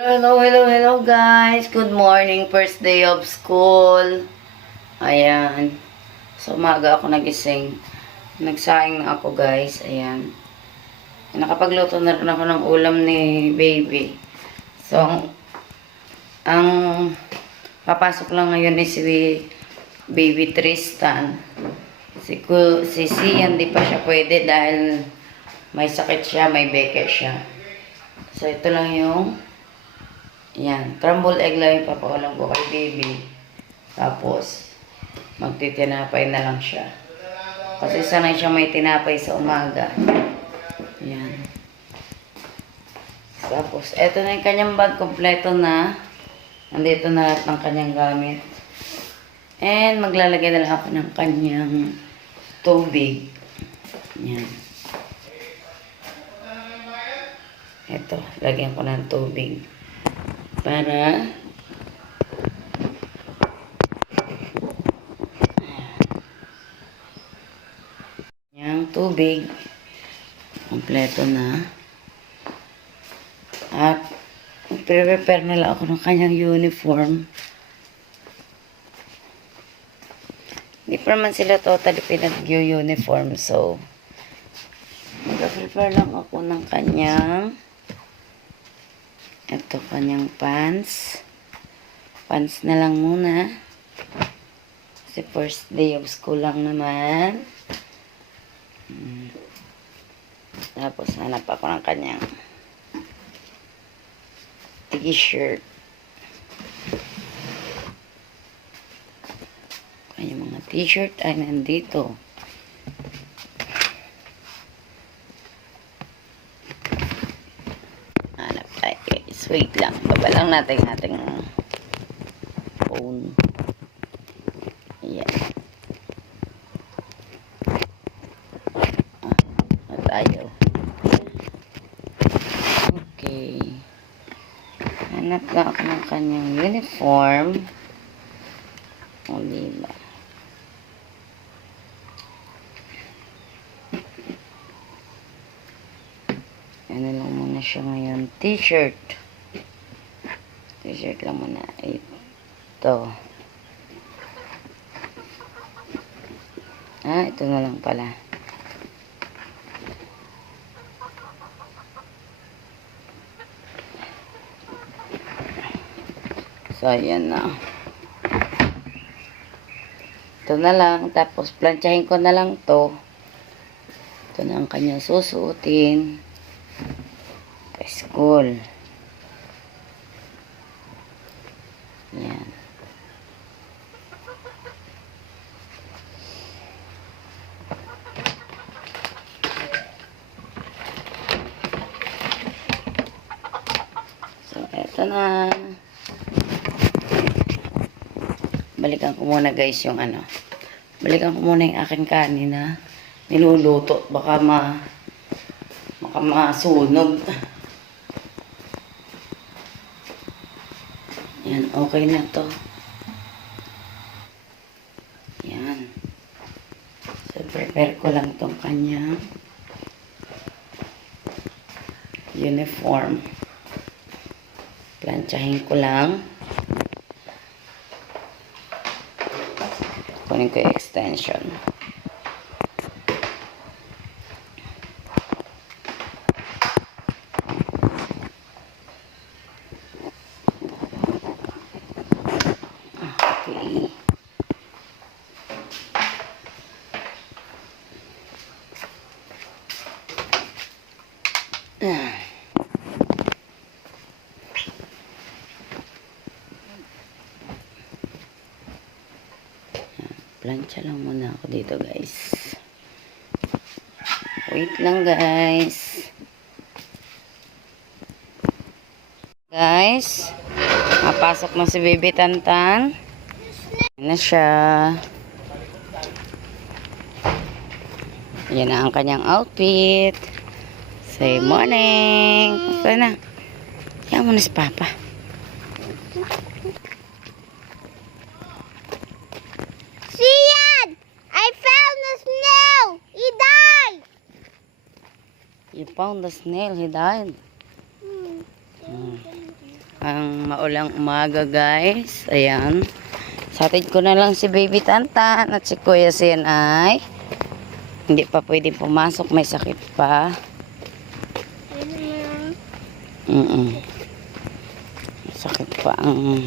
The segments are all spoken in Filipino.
Hello guys. Good morning. First day of school. Ayan. So, umaga ako nagising. Nagsaing na ako guys. Ayan. Nakapagluto na rin ako ng ulam ni baby. So, ang papasok lang ngayon ni si baby Tristan. Si Sian di pa siya pwede dahil may sakit siya, may beke siya. So, ito lang yung yan, crumble egg lang yung papaulam ko kay baby. Tapos, magtitinapay na lang siya. Kasi sanay siya may tinapay sa umaga. Yan. Tapos, eto na yung kanyang bag. Kompleto na. Nandito na lahat ng kanyang gamit. And, maglalagay na lang ako ng kanyang tubig. Yan. Eto, lagyan ko ng tubig. Para yung tubig kompleto na at prepare na lang ako ng kanyang uniform. Hindi pa naman sila totally pinag-uniform, so mag-prepare lang ako ng kanyang kanyang pants na lang muna kasi first day of school lang naman. Tapos hanap ako ng kanyang t-shirt, kanyang mga t-shirt ay nandito. Wait lang, baba lang natin ating phone. Ayan. Tayo. Okay. Hanap lang ako ng kanyang uniform. O, diba? Ano lang muna siya ngayon. T-shirt lang muna. Ito. Ito na lang pala. So, ayan na. Ito na lang. Tapos, planchahin ko na lang to. Ito na ang kanyang susuotin sa school. Yan. So, eto na. Balikan ko muna guys yung balikan ko muna yung aking kanin na niluluto. Baka masunog. Yan, okay na to. Yan. So, prepare ko lang tong kanyang uniform. Planchahin ko lang. Kunin ko yung extension. Plancha lang muna ako dito guys. Wait lang guys. Mapasok na si Baby Tantan. Ayan na siya. Yan na ang kanyang outfit. Say morning. Basta na. Yan mo na si Papa. Sian! I found the snail! He died! You found the snail. He died. Ang maulang umaga guys. Ayan. Satid ko na lang si Baby Tantan at si Kuya Sin ay hindi pa pwedeng pumasok. May sakit pa. Sakit pa ang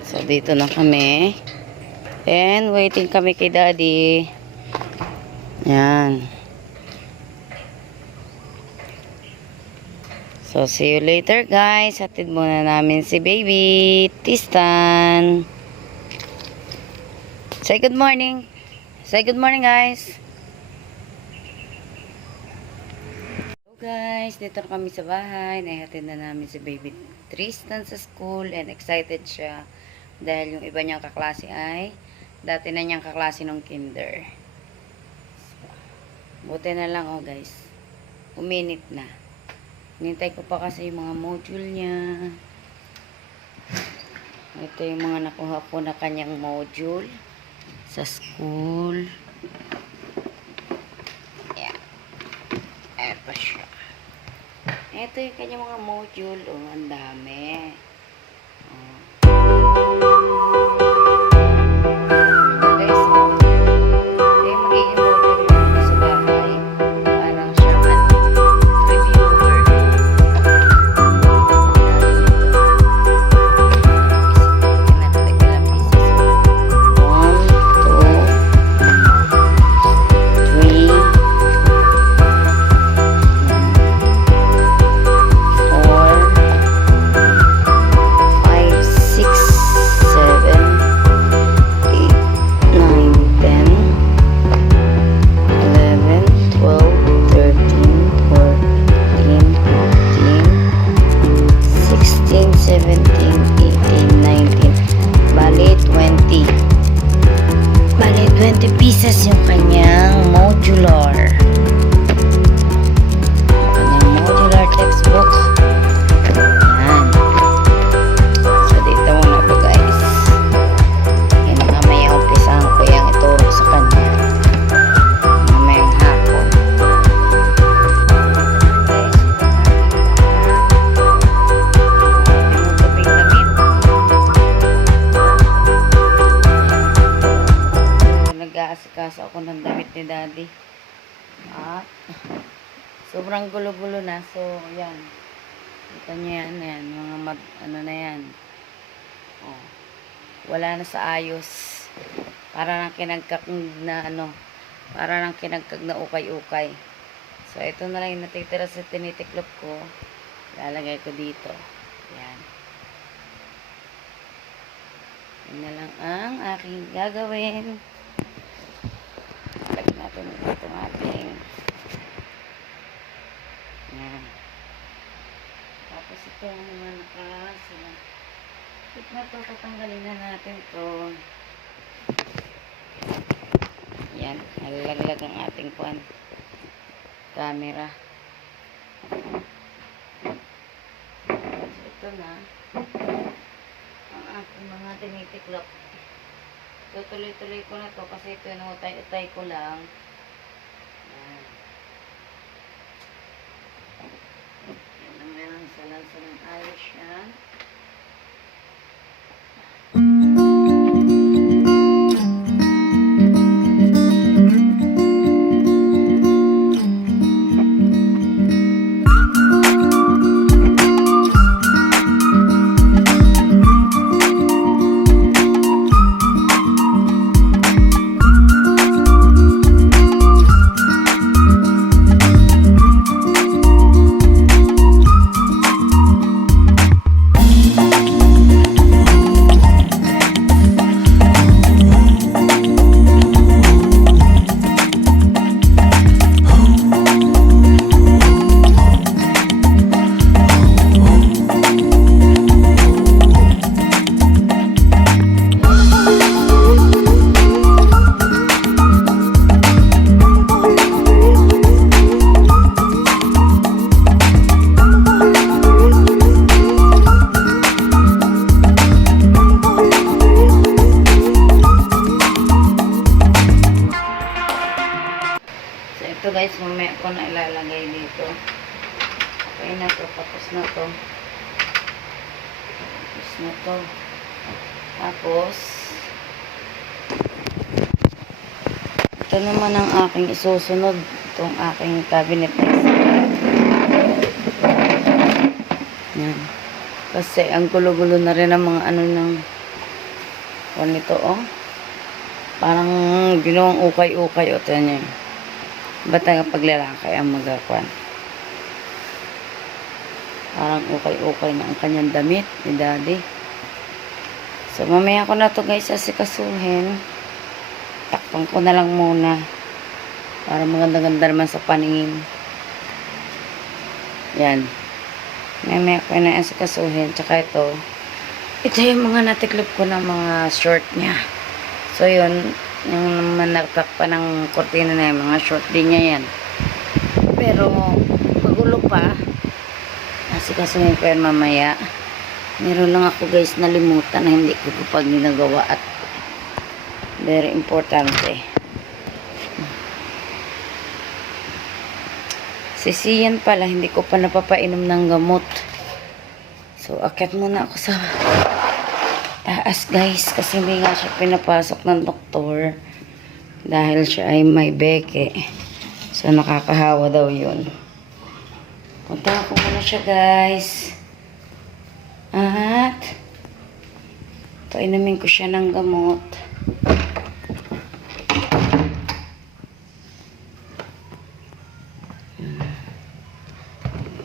so dito na kami and waiting kami kay Daddy. Yan. So see you later guys. Hatid muna namin si Baby Tristan. Say good morning. Say good morning guys. So guys, dito na kami sa bahay. Naihatid na namin si Baby Tristan sa school and excited siya dahil yung iba niyang kaklase ay dati na niyang kaklase ng kinder. So, buti na lang oh guys. Uminit na. Nintay ko pa kasi yung mga module niya. Ito yung mga nakuha ko na kanyang module sa school. Ayan. Ito siya. Ito yung kanyang mga module. Oh, ang dami. Oh. Guys, oh. Ito yung magiging module niya sa bahay. Parang siya reviewer. Pieces yung kanyang modular textbook. Yan. So dito muna to guys. Yan ang mamaya umpisahan ko yung ituro sa kanya mamayang hapon. Nag-aasikaso ako ng damit ni Daddy at sobrang gulo-gulo na. So yan, kita nyo yan, mga ano na yan, oh, wala na sa ayos, para nang kinagkag na para nang kinagkag na ukay-ukay. So ito na lang yung natitira sa tinitiklop ko, lalagay ko dito. Yan, yun na lang ang aking gagawin. Lagyan natin itong ating yan. Tapos ito ang mga nakasila. Ito na ito, tatanggalin na natin ito. Yan, nalalaglag ang ating camera. So ito na ang ating mga tinitiklop. So, tuloy-tuloy ko na to kasi ito yung utay-utay ko lang. Yan. Yan ang meron sa lansa ng ayos yan. ito guys, mamaya ko na ilalagay dito. Okay na to, tapos na to. Tapos na to. Tapos, ito naman ang aking isusunod. Itong aking cabinet na isa. Yan. Kasi ang gulo-gulo na rin ang mga ano ng nito, oh. Parang ginawang ukay-ukay, o ito niya. Ba't ang paglalakay ang magakuan? Parang ukay-ukay na ang kanyang damit ni daddy. So, mamaya ko na to guys asikasuhin. Takpan ko na lang muna. Para maganda-ganda naman sa paningin. Yan. Mamaya ko na asikasuhin. Tsaka ito. Ito yung mga natiklip ko ng mga short niya. So, yun. Yung managtakpan ng kortina na yung mga short din niya yan. Pero, magulo pa. Asikasuhin ko yan mamaya. Meron lang ako guys nalimutan na hindi ko pag ginagawa at very importante. Sisiyan pala, hindi ko pa napapainom ng gamot. So, akyat muna ako sa taas guys kasi hindi nga siya pinapasok ng doktor dahil siya ay may beke. So, nakakahawa daw yun. Punta ko muna siya guys. At painumin ko siya ng gamot.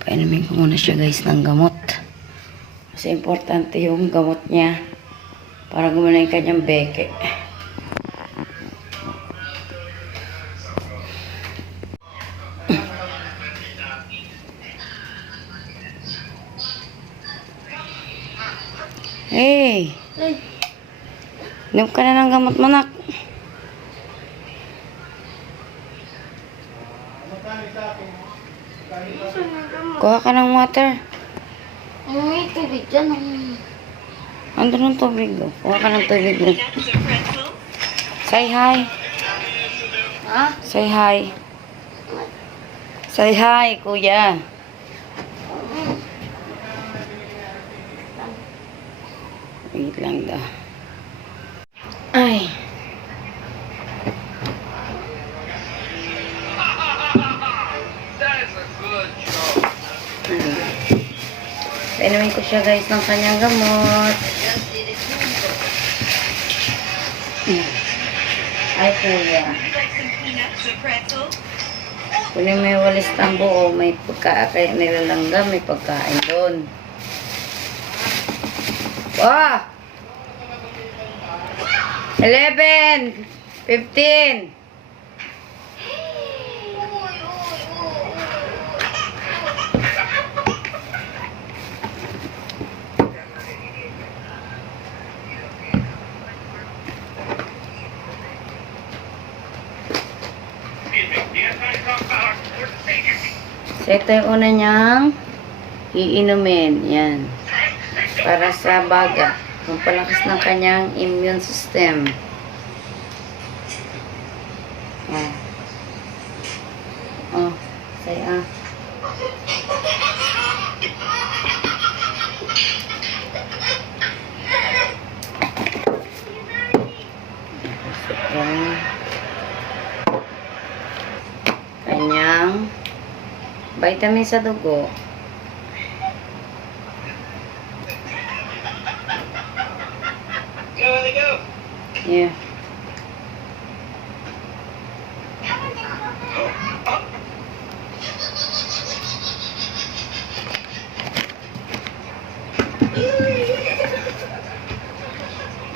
Painumin ko muna siya guys ng gamot. Kasi importante yung gamot niya para gumana yung kanyang beke. Hey! Inom ka na ng gamot mo, nak. Kuha ka ng water. May tubig dyan. Andun ng tubig, oh. Kuha ka ng tubig. Say hi. Ha? Say hi. Say hi, kuya. Wait lang daw. Ay. Painumin ko siya guys ng kanyang gamot. Ay kuya. Kunin may walis ng buo, may pagkain nilalanggam, may pagkain doon. Wow! 11! 15! So, ito yung una niyang iinumin. Yan. Para sa baga. Pampalakas ng kanyang immune system. Oh. Oh. Say ah. Yan. Kanyang vitamin sa dugo. Yeah.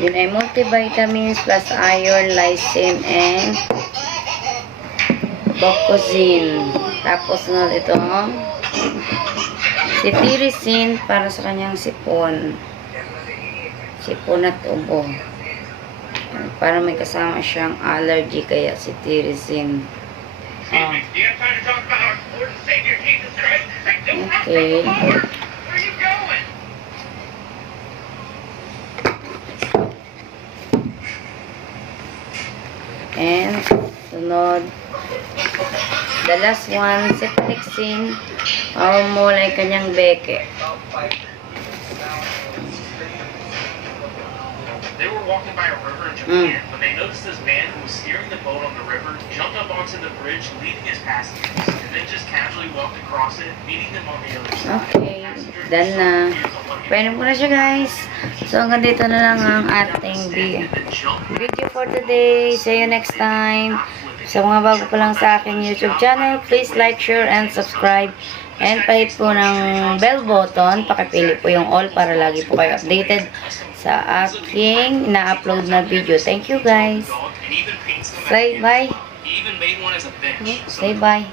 Yun ay multivitamins plus iron, lysine, and bocozine. Tapos na ito, cetirizine para sa kanyang sipon. Sipon at ubo. Para may kasama siyang allergy, kaya cetirizine. Oh. Okay. And sunod The last one, si Felixin. Mamumulay kanyang beke. They were walking by a river in Japan when they noticed this man who was steering the boat on the river jumped up onto the bridge leading his passengers and then just casually walked across it, meeting them on the other side. Okay, done na. Pwede ko na siya guys. So hanggang dito na lang ang ating video for today. See you next time. Sa mga bago pa lang sa aking YouTube channel, please like, share, and subscribe. And pahit po ng bell button, pakipili po yung all para lagi po kayo updated sa aking na-upload na video. Thank you guys. Say bye. He even made one as a bench. Say bye.